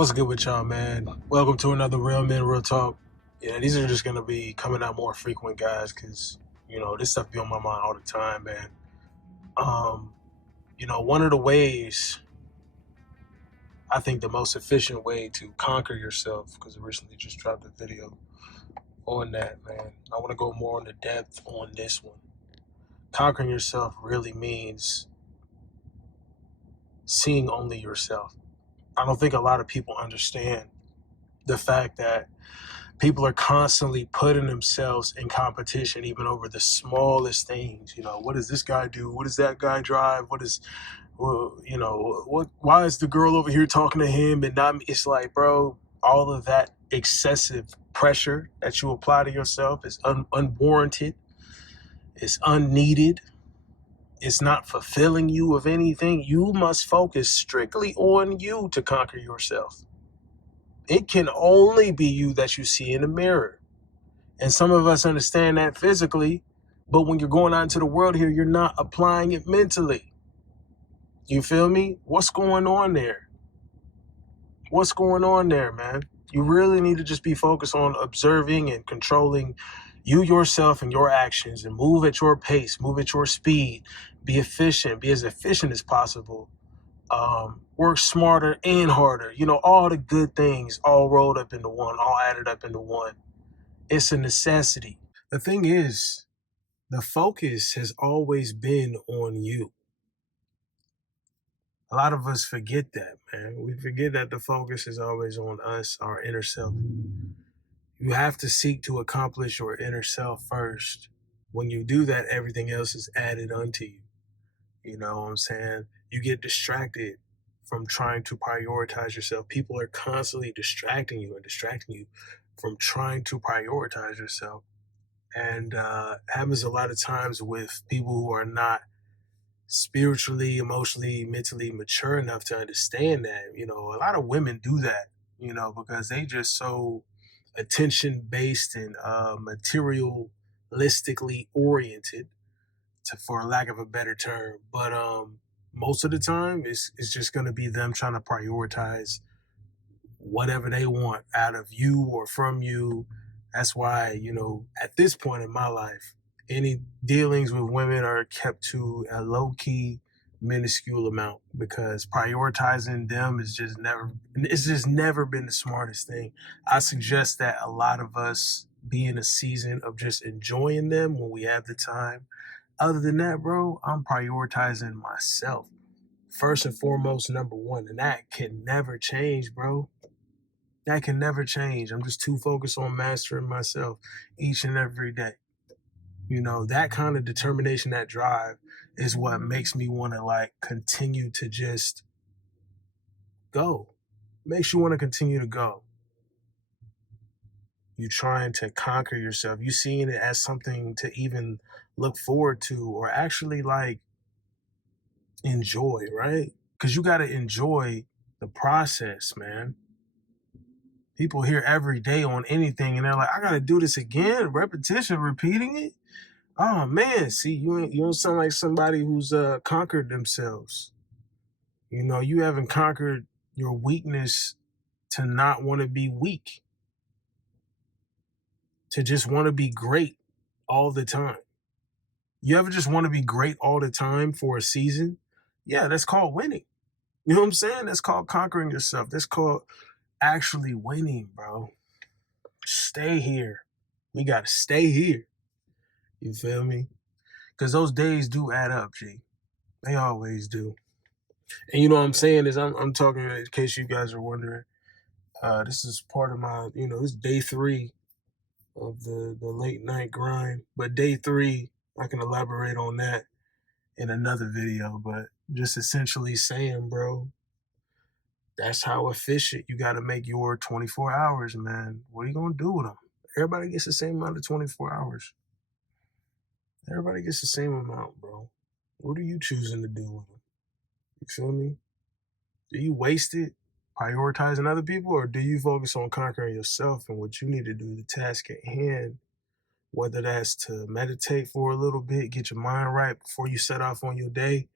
What's good with y'all, man? Welcome to another Real Men Real Talk. Yeah, these are just gonna be coming out more frequent, guys, because this stuff be on my mind all the time, man. Um, one of the ways, I think the most efficient way to conquer yourself, because I recently just dropped a video on that, man. I want to go more into depth on this one. Conquering yourself really means seeing only yourself. I don't think a lot of people understand the fact that people are constantly putting themselves in competition, even over the smallest things. What does this guy do? What does that guy drive? Why is the girl over here talking to him and not me? It's like, bro, all of that excessive pressure that you apply to yourself is unwarranted. It's unneeded. It's not fulfilling you of anything. You must focus strictly on you to conquer yourself. It can only be you that you see in the mirror. And some of us understand that physically, but when you're going out into the world here, you're not applying it mentally. You feel me? What's going on there? What's going on there, man? You really need to just be focused on observing and controlling you yourself and your actions, and move at your pace, move at your speed, be efficient, be as efficient as possible. Work smarter and harder. All the good things all rolled up into one, all added up into one. It's a necessity. The thing is, the focus has always been on you. A lot of us forget that, man. We forget that the focus is always on us, our inner self. You have to seek to accomplish your inner self first. When you do that, everything else is added unto you. You know what I'm saying? You get distracted from trying to prioritize yourself. People are constantly distracting you from trying to prioritize yourself. And happens a lot of times with people who are not spiritually, emotionally, mentally mature enough to understand that. A lot of women do that, because they just so attention based and materialistically oriented, for lack of a better term. But most of the time, it's just going to be them trying to prioritize whatever they want out of you or from you. That's why, at this point in my life, any dealings with women are kept to a low key, minuscule amount, because prioritizing them it's just never been the smartest thing. I suggest that a lot of us be in a season of just enjoying them when we have the time. Other than that, bro, I'm prioritizing myself first and foremost, number one, and that can never change, bro. That can never change. I'm just too focused on mastering myself each and every day. That kind of determination, that drive is what makes me want to continue to just go. Makes you want to continue to go. You trying to conquer yourself. You seeing it as something to even look forward to, or actually enjoy, right? Because you got to enjoy the process, man. People hear every day on anything and they're like, I got to do this again, repetition, repeating it. Oh man, see, you don't sound like somebody who's conquered themselves. You haven't conquered your weakness to not want to be weak, to just want to be great all the time. You ever just want to be great all the time for a season? Yeah, that's called winning. You know what I'm saying? That's called conquering yourself. That's called actually winning, bro. Stay here. We got to stay here. You feel me? Because those days do add up, G. They always do. And you know what I'm saying is I'm talking, in case you guys are wondering, this is part of my, this is day 3 of the late night grind. But day 3, I can elaborate on that in another video. But just essentially saying, bro, that's how efficient you got to make your 24 hours, man. What are you going to do with them? Everybody gets the same amount of 24 hours. Everybody gets the same amount, bro. What are you choosing to do with them? You feel me? Do you waste it prioritizing other people, or do you focus on conquering yourself and what you need to do, the task at hand? Whether that's to meditate for a little bit, get your mind right before you set off on your day,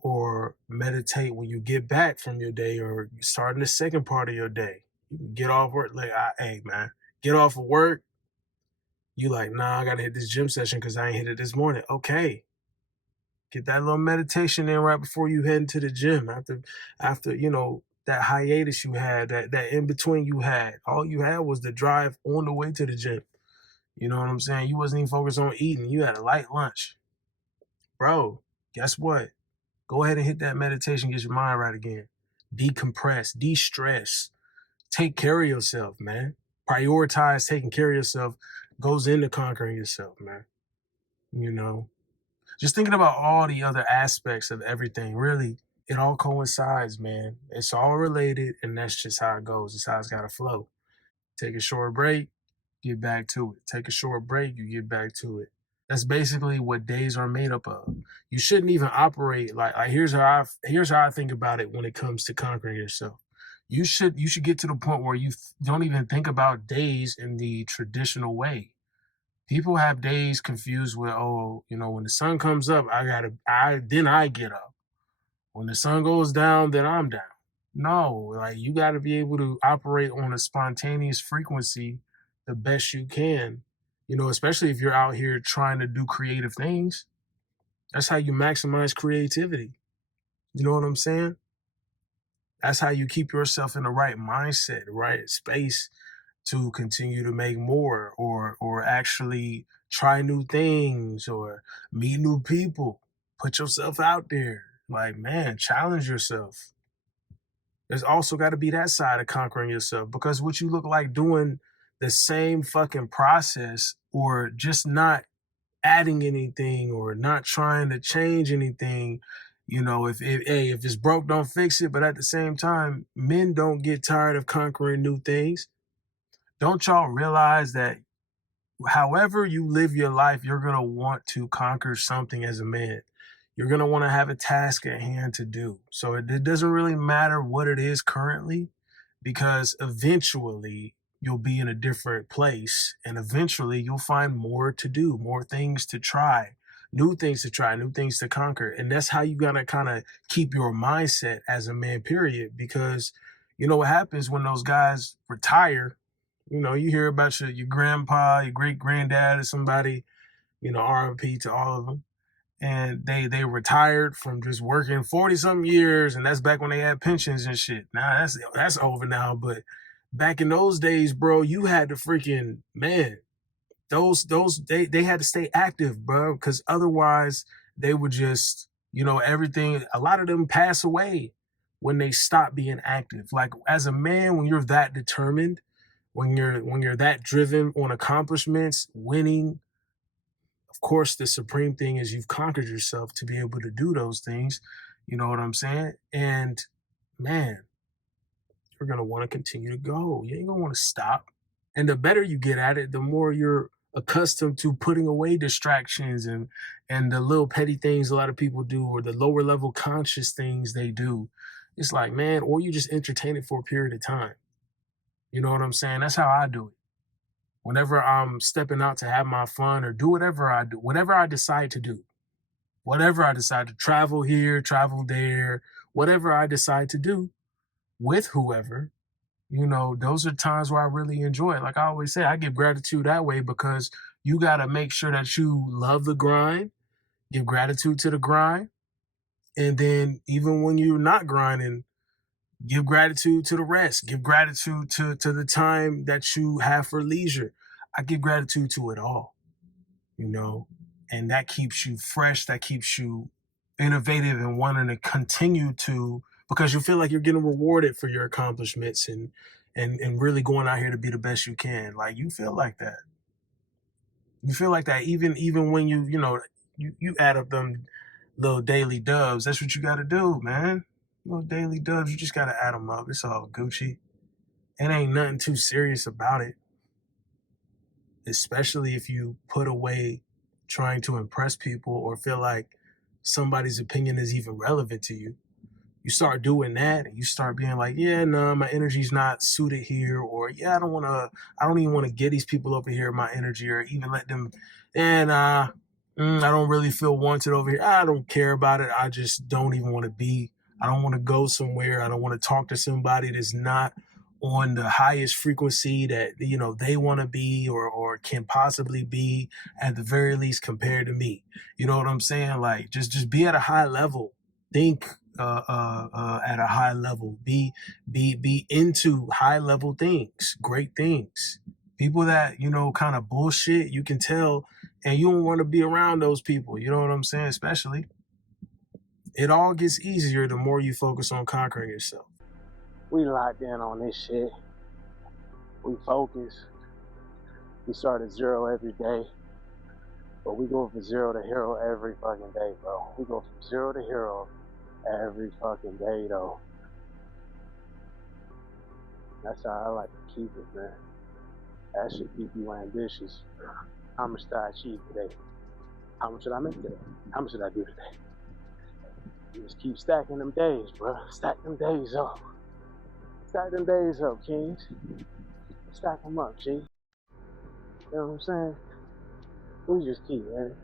or meditate when you get back from your day, or you start in the second part of your day. You can get off work, like, hey man, get off of work. You like, nah, I gotta hit this gym session because I ain't hit it this morning. Okay, get that little meditation in right before you head into the gym. After that hiatus you had, that in between you had. All you had was the drive on the way to the gym. You know what I'm saying? You wasn't even focused on eating. You had a light lunch, bro. Guess what? Go ahead and hit that meditation. Get your mind right again. Decompress, de-stress. Take care of yourself, man. Prioritize taking care of yourself. Goes into conquering yourself, man. You know, just thinking about all the other aspects of everything, really, it all coincides, man. It's all related, and that's just how it goes. It's how it's got to flow. Take a short break, get back to it. Take a short break, you get back to it. That's basically what days are made up of. You shouldn't even operate like here's how I think about it when it comes to conquering yourself. You should get to the point where you don't even think about days in the traditional way. People have days confused with, when the sun comes up, then I get up. When the sun goes down, then I'm down. No, like you got to be able to operate on a spontaneous frequency the best you can, especially if you're out here trying to do creative things. That's how you maximize creativity. You know what I'm saying? That's how you keep yourself in the right mindset, the right space to continue to make more, or actually try new things, or meet new people. Put yourself out there. Like, man, challenge yourself. There's also got to be that side of conquering yourself, because what you look like doing the same fucking process, or just not adding anything, or not trying to change anything. If it's broke, don't fix it. But at the same time, men don't get tired of conquering new things. Don't y'all realize that however you live your life, you're going to want to conquer something as a man. You're going to want to have a task at hand to do. So it doesn't really matter what it is currently, because eventually you'll be in a different place, and eventually you'll find more to do, more things to try, new things to conquer. And that's how you got to kind of keep your mindset as a man, period. Because you know what happens when those guys retire. You hear about your grandpa, your great granddad, or somebody, RIP to all of them. And they retired from just working 40 something years, and that's back when they had pensions and shit. Now that's over now. But back in those days, bro, you had to freaking, man, they had to stay active, bro, because otherwise they would just, everything, a lot of them pass away when they stop being active. Like, as a man, when you're that determined, when you're that driven on accomplishments, winning, of course, the supreme thing is you've conquered yourself to be able to do those things. You know what I'm saying? And man, you're going to want to continue to go. You ain't going to want to stop. And the better you get at it, the more you're accustomed to putting away distractions and the little petty things a lot of people do, or the lower level conscious things they do. It's like, man, or you just entertain it for a period of time. You know what I'm saying? That's how I do it. Whenever I'm stepping out to have my fun, or do whatever I do, whatever I decide to do, whatever I decide to travel here, travel there, whatever I decide to do with whoever, those are times where I really enjoy it. Like I always say, I give gratitude that way, because you got to make sure that you love the grind, give gratitude to the grind. And then even when you're not grinding, give gratitude to the rest. Give gratitude to the time that you have for leisure. I give gratitude to it all, and that keeps you fresh. That keeps you innovative and wanting to continue to, because you feel like you're getting rewarded for your accomplishments, and really going out here to be the best you can. Like, you feel like that. You feel like that even when you add up them little daily dubs. That's what you got to do, man. Little daily dubs, you just got to add them up. It's all Gucci. It ain't nothing too serious about it. Especially if you put away trying to impress people, or feel like somebody's opinion is even relevant to you. You start doing that, and you start being like, yeah, no, my energy's not suited here, or yeah, I don't even want to get these people over here my energy, or even let them, I don't really feel wanted over here. I don't care about it. I just don't even want to be. I don't want to go somewhere. I don't want to talk to somebody that's not on the highest frequency that they want to be or can possibly be, at the very least, compared to me. You know what I'm saying? Like just be at a high level. Think at a high level. Be into high level things, great things. People that kind of bullshit, you can tell, and you don't want to be around those people. You know what I'm saying? Especially, it all gets easier the more you focus on conquering yourself. We locked in on this shit. We focus. We start at zero every day, but we go from zero to hero every fucking day, bro. We go from zero to hero every fucking day, though. That's how I like to keep it, man. That should keep you ambitious. How much did I achieve today? How much did I make today? How much did I do today? You just keep stacking them days, bro. Stack them days up. Stack them days up, kings. Stack them up, G. You know what I'm saying? We just keep, man.